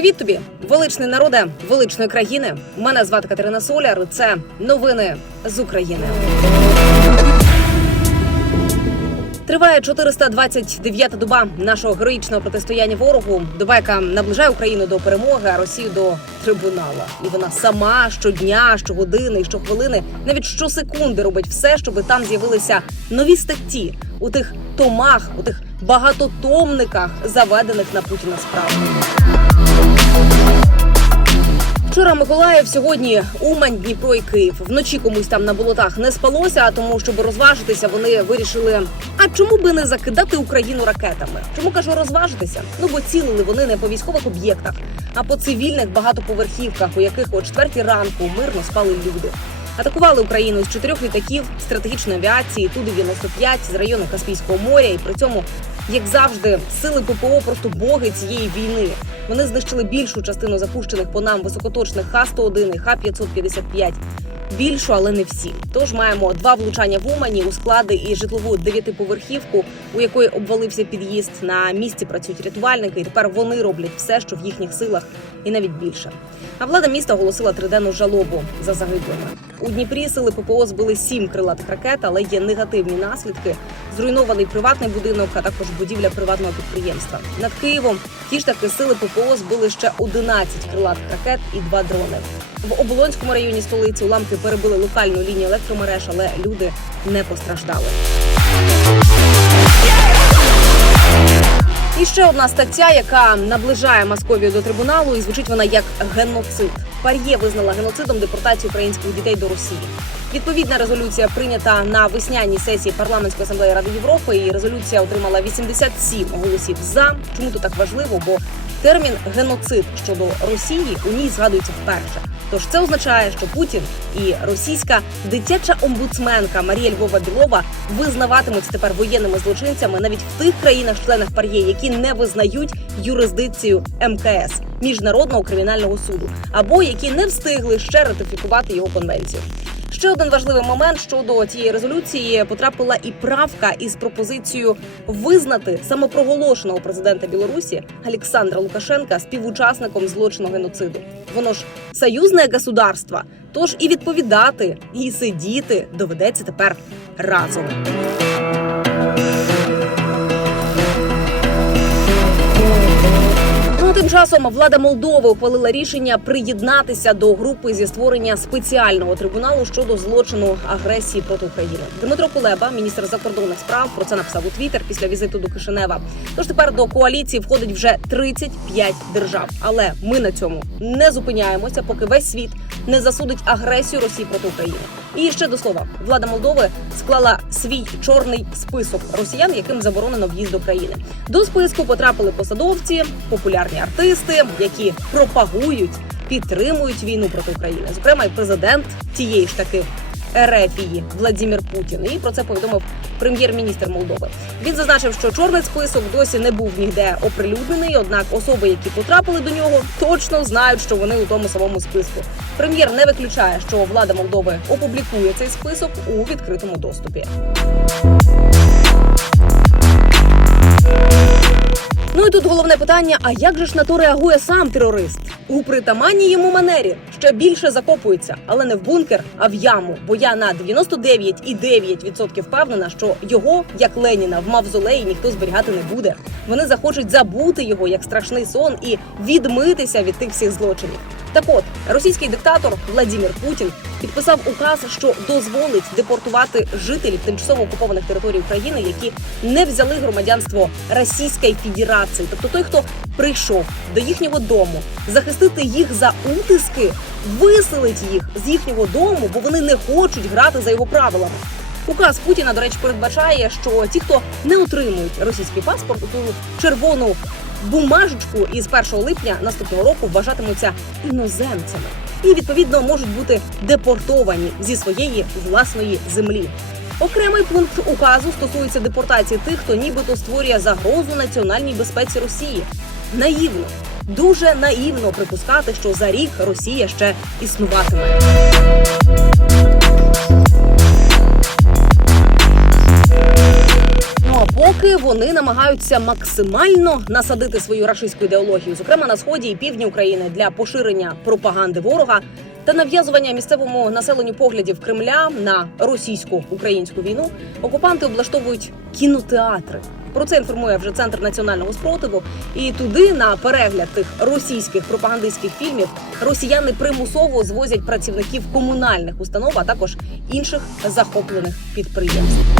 Привіт тобі, величний народе, величної країни. Мене звати Катерина Соляр. Це новини з України. Триває 429-та доба нашого героїчного протистояння ворогу. Доба, яка наближає Україну до перемоги, а Росію до трибунала. І вона сама щодня, щогодини щохвилини, навіть щосекунди робить все, щоб там з'явилися нові статті у тих томах, у тих багатотомниках, заведених на Путіна справ. Вчора Миколаїв, сьогодні Умань, Дніпро і Київ. Вночі комусь там на болотах не спалося, а тому, щоб розважитися, вони вирішили. А чому би не закидати Україну ракетами? Чому кажу розважитися? Ну бо цілили вони не по військових об'єктах, а по цивільних багатоповерхівках, у яких о четвертій ранку мирно спали люди. Атакували Україну з чотирьох літаків стратегічної авіації, ту 95 з району Каспійського моря, і при цьому, як завжди, сили ППО просто боги цієї війни. Вони знищили більшу частину запущених по нам високоточних Х-101 і Х-555. Більшу, але не всі. Тож маємо два влучання в Умані у склади і житлову дев'ятиповерхівку, у якої обвалився під'їзд. На місці працюють рятувальники, і тепер вони роблять все, що в їхніх силах, і навіть більше. А влада міста оголосила триденну жалобу за загиблими. У Дніпрі сили ППО збили сім крилатих ракет, але є негативні наслідки. Зруйнований приватний будинок, а також будівля приватного підприємства. Над Києвом ті ж таки сили ППО збили ще 11 крилатих ракет і два дрони. В Оболонському районі столиці уламки перебили локальну лінію електромереж, але люди не постраждали. І ще одна стаття, яка наближає Московію до трибуналу, і звучить вона як геноцид. Пар'є визнала геноцидом депортацію українських дітей до Росії. Відповідна резолюція прийнята на весняній сесії парламентської асамблеї Ради Європи. І резолюція отримала 87 голосів за. Чому тут так важливо? Бо термін геноцид щодо Росії у ній згадується вперше. Тож це означає, що Путін і російська дитяча омбудсменка Марія Львова Білова визнаватимуться тепер воєнними злочинцями навіть в тих країнах-членах пар'є, які не визнають юрисдикцію МКС міжнародного кримінального суду, або які не встигли ще ратифікувати його конвенцію. Ще один важливий момент щодо цієї резолюції потрапила і правка із пропозицією визнати самопроголошеного президента Білорусі Олександра Лукашенка співучасником злочину геноциду. Воно ж союзне государство, тож і відповідати, і сидіти доведеться тепер разом. Часом влада Молдови ухвалила рішення приєднатися до групи зі створення спеціального трибуналу щодо злочину агресії проти України. Дмитро Кулеба, міністр закордонних справ, про це написав у Твіттер після візиту до Кишинева. Тож тепер до коаліції входить вже 35 держав. Але ми на цьому не зупиняємося, поки весь світ не засудить агресію Росії проти України. І ще до слова, влада Молдови склала свій чорний список росіян, яким заборонено в'їзд до країни. До списку потрапили посадовці, популярні артисти, які пропагують, підтримують війну проти України. Зокрема, і президент тієї ж таки. Ерефії Владимир Путін і про це повідомив прем'єр-міністр Молдови. Він зазначив, що чорний список досі не був ніде оприлюднений. Однак особи, які потрапили до нього, точно знають, що вони у тому самому списку. Прем'єр не виключає, що влада Молдови опублікує цей список у відкритому доступі. Ну і тут головне питання: а як же ж на то реагує сам терорист? У притаманній йому манері ще більше закопується, але не в бункер, а в яму. Бо я на 99,9% впевнена, що його, як Леніна, в мавзолеї ніхто зберігати не буде. Вони захочуть забути його як страшний сон і відмитися від тих всіх злочинів. Так от російський диктатор Владимир Путін підписав указ, що дозволить депортувати жителів тимчасово окупованих територій України, які не взяли громадянство Російської Федерації, тобто той, хто прийшов до їхнього дому захистити їх за утиски, виселить їх з їхнього дому, бо вони не хочуть грати за його правилами. Указ Путіна, до речі, передбачає, що ті, хто не отримують російський паспорт, ту червону бумажечку із 1 липня наступного року вважатимуться іноземцями і відповідно можуть бути депортовані зі своєї власної землі. Окремий пункт указу стосується депортації тих, хто нібито створює загрозу національній безпеці Росії. Наївно, дуже наївно припускати, що за рік Росія ще існуватиме. Вони намагаються максимально насадити свою рашистську ідеологію, зокрема на сході і півдні України, для поширення пропаганди ворога та нав'язування місцевому населенню поглядів Кремля на російсько-українську війну, окупанти облаштовують кінотеатри. Про це інформує вже центр національного спротиву. І туди на перегляд тих російських пропагандистських фільмів росіяни примусово звозять працівників комунальних установ, а також інших захоплених підприємств.